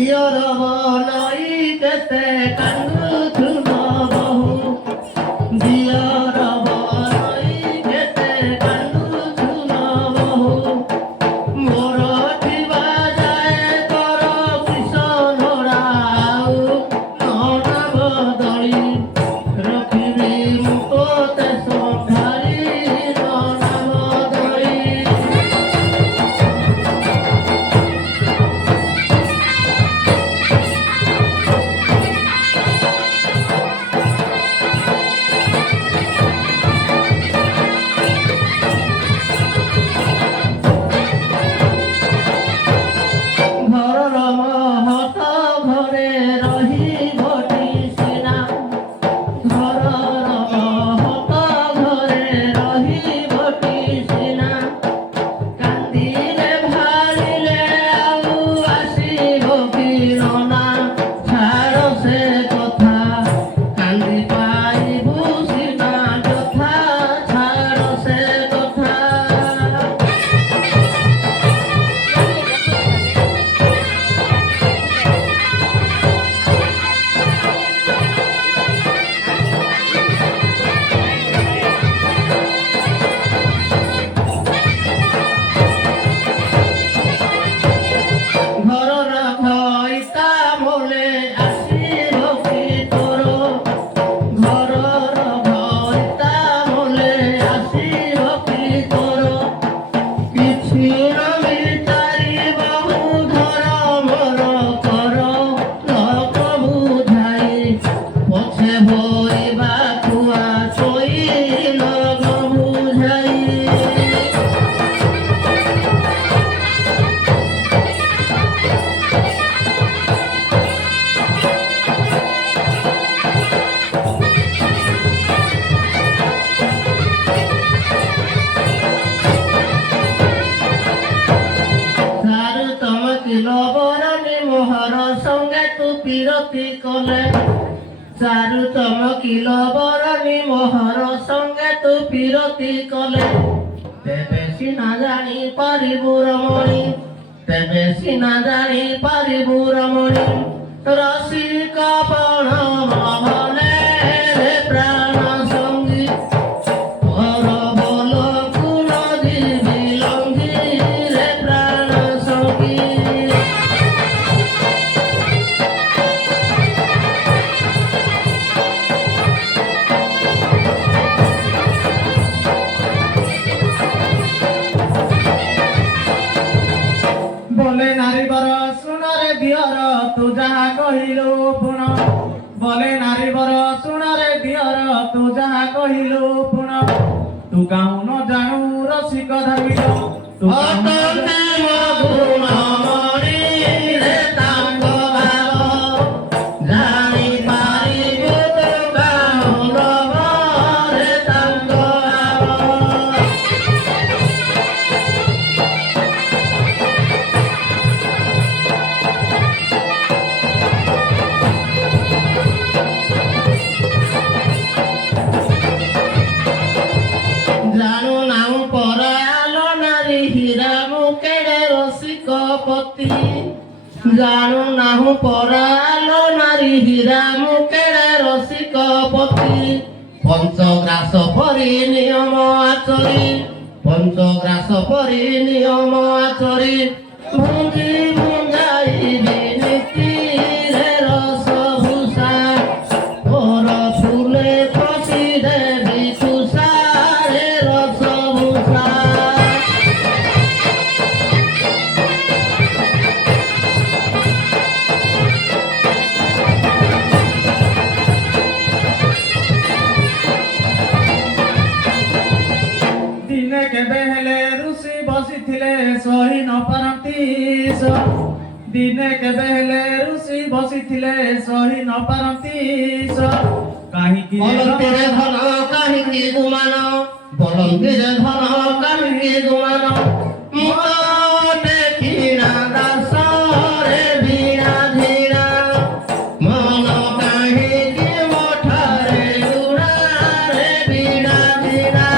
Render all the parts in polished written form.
ଦିଅର ବଲଇ କେତେ କାନ୍ଦୁଥିଲ ବହୁ ଦିଅର ବଲଇ କେତେ କାନ୍ଦୁଥିଲ ବହୁ ମୋର ଥିବା ଯାଏ ତୋର ବିଷ ଲୋଡ଼ା ଆଉ ନନା ବଦଳି ରଖିବି ମୁଁ ତୋତେ ସମ୍ଭାଳି ନନା ବଦଳି ଘରର ମହତ ଘରେ ରହିବଟି ସିନା ଘରର ମହତ ଘରେ ରହିବଟି ସିନା କାନ୍ଦିଲେ ଭାଳିଲେ ଆଉ ଆସିବ କି ନନା ଛାଡ଼ ସେ କଥା କାନ୍ଦି ପାଇବୁ ସିନା ଯଥା ଛାଡ଼ ସେ କଥା ଘରର ଘଇତା ମୋଲେ ଆସିବ କି ତୋର ଘରର ଘଇତା ମୋଲେ ଆସିବ କି ତୋର କିଛି ନ ବିଚାରିବ ଧର ମୋର କର ଲୋକ ବୁଝାଇ ପଛେ ହୋଇବା କୁଆ ଶୋଇ ଲୋକ ବୁଝାଇ ସାରୁ ତମ କିଲୋ ବରଣୀ ମୋହର ସଙ୍ଗେ ତୁ ପିରତି କଲେ ସାରୁ ତମ କିଲୋ ବରଣୀ ମୋହର ସଙ୍ଗେ ତୁ ପିରତି କଲେ ତେବେ ସିନା ଜାଣି ପାରିବୁ ରମଣୀ ତେବେ ସିନା ଜାଣି ପାରିବୁ ରମଣୀ ରସିକ ପଣ ମହଲେ ରେ ପ୍ରାଣ ସଙ୍ଗୀ ତୋର ବୋଲକୁ ନଦୀ ବିଲଙ୍ଗୀ ରେ ପ୍ରାଣ ସଙ୍ଗୀ বলে নারীবর শুণরে দিଅର তু যাহা কহিলু পুণ বলে নারীবর শুণরে দিଅର তু যাহা কহিলু পুণ তু কাহু ন জাণু রসিক ধর্মিল তু জানি পারিবু তু কাহু নবরে তাঙ্গ জানো নাও পরালো নারী হীরা মুকেড়ে রসিকপতি জানো নাও পরালো নারী হীরা মুকেড়ে রসিকপতি পঞ্চগ্রাস পরি নিয়ম আচরি পঞ্চগ্রাস পরি নিয়ম আচরি ভুঞ্জি ভুঞ্জাই নীতিরে রস ভূষা ওর ফুলে পশি দেবী তুষারে রস ভূষা দিনে কেবে হেলে ঋষি বসিଥିଲେ সহি ন পারନ୍ତି দিনে কেবে হেলে ঋষি বসিଥିଲେ সহি ন পারନ୍ତି কাহিকি বলন্তিরে ধন কাহিকি গুমান বলন্তিরে ধন কাহিকি গুমান মোটে কিনা দাস রে বিনা ধীরা মন কাহিকি মঠারে উড়া রে বিনা ধীরা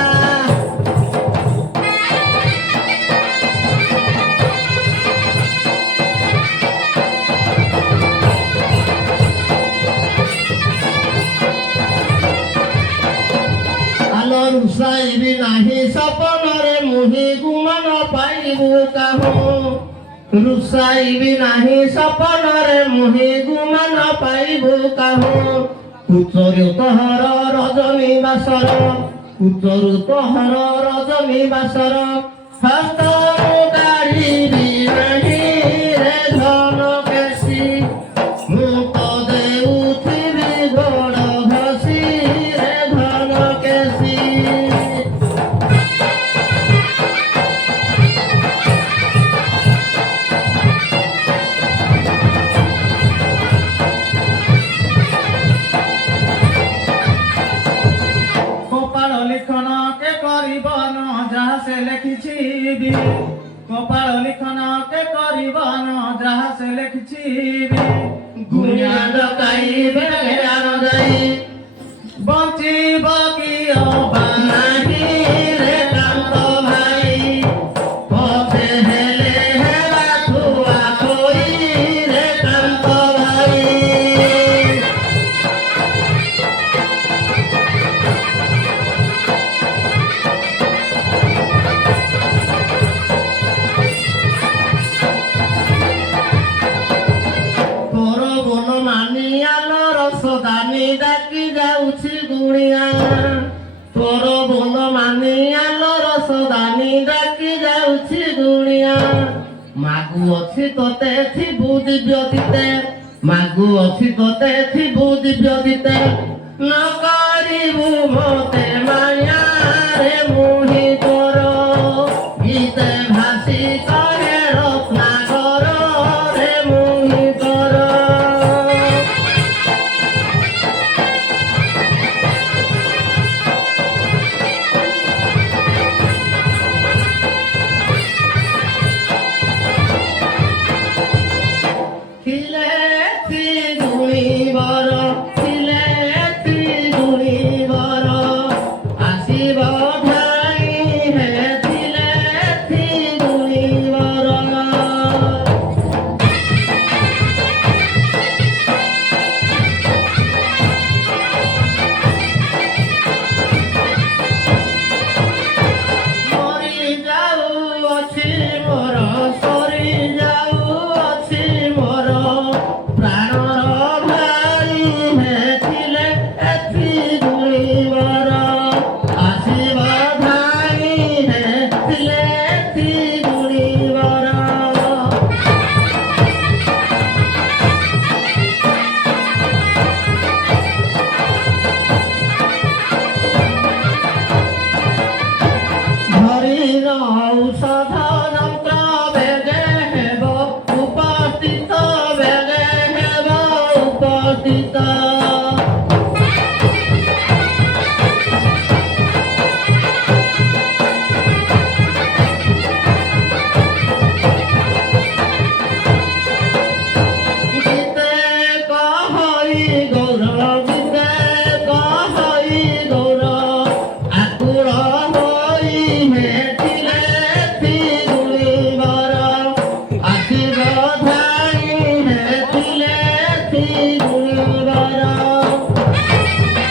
ରୁଷାଇବି ନାହିଁ ସପନରେ ମୁହିଁ ଗୁମାନ ପାଇବୁ କାହୁଁ ରୁଷାଇବି ନାହିଁ ସପନରେ ମୁହିଁ ଗୁମାନ ପାଇବୁ କାହୁଁ ଉଚ୍ଚରୁ ତୋହର ରଜନୀ ବାସର ଉଚ୍ଚରୁ ତୋହର ରଜନୀ ବାସର ହସ୍ତରୁ କାଢ଼ିବି ନାହିଁ ରେ ଧନ କେଶୀ ମୁଁ ତ ଦେଉଥିବି ଗୋଡ଼ ଘଷି ରେ ଧନ କେଶୀ কপাল লিখন কে করিব ন যাহা সে লেখিছিবি কপাল লিখন কে করিব ন যাহা সে লেখিছিবি গুণিয়া ডকাইবে জ্ঞান যাই বঞ্চিব কি অবা ନାହିଁ ରେ କାନ୍ତ ଭାଇ ପଛେ ହେଲେ ହେବା ଥୁଆ ଥୋଇ ରେ କାନ୍ତ ଭାଇ ତୋର ବନ ମାନିଆଲ ରସଦାନୀ ଡାକି ଯାଉଛି ଗୁଣିଆ ତୋର ବନ ମାନିଆଲ ରସଦାନୀ ଡାକି ଯାଉଛି ଗୁଣିଆ ମାଗୁ ଅଛି ତତେ ଥିବୁ ଦିବ୍ୟ ଦିତେ ମାଗୁ ଅଛି ତତେ ଥିବୁ ଦିବ୍ୟ ଦିତେ ନ କରିବୁ ମତେ ମାୟା ରେ ମୁହିଁ ତୋର ଗୀତେ ଭାସି କହେ ରତ୍ନାକର ରେ ମୁହିଁ ତୋର ଥିଲେ ଗୁଣିବର ଥିଲେ ଗୁଣିବର ଆସିବ ଧାଇ ହେ ଥିଲେ ଗୁଣିବର ମରି ଯାଉଅଛି ମୋର ସରି ଯାଉଅଛି ମୋର ପ୍ରାଣର ଭାଇ ହେ ଥିଲେ ଗୁଣିବର ଆସିବ ଧାଇ ହେ ଥିଲେ ଗୁଣିବର ଧରିର ଔଷଧ ଯନ୍ତ୍ର ବେଗେ ହେବ ଉପସ୍ଥିତ ବେଗେ ହେବ ଉପସ୍ଥିତ ଗୀତେ କହଇ ଗୌର ଗୀତେ କହଇ ଗୌର ଆକୁଳ ହୋଇ ହେଥିଲେ ଗୁଣିବର ଆସିବ ଧାଇ ହେଥିଲେ ଗୁଣିବର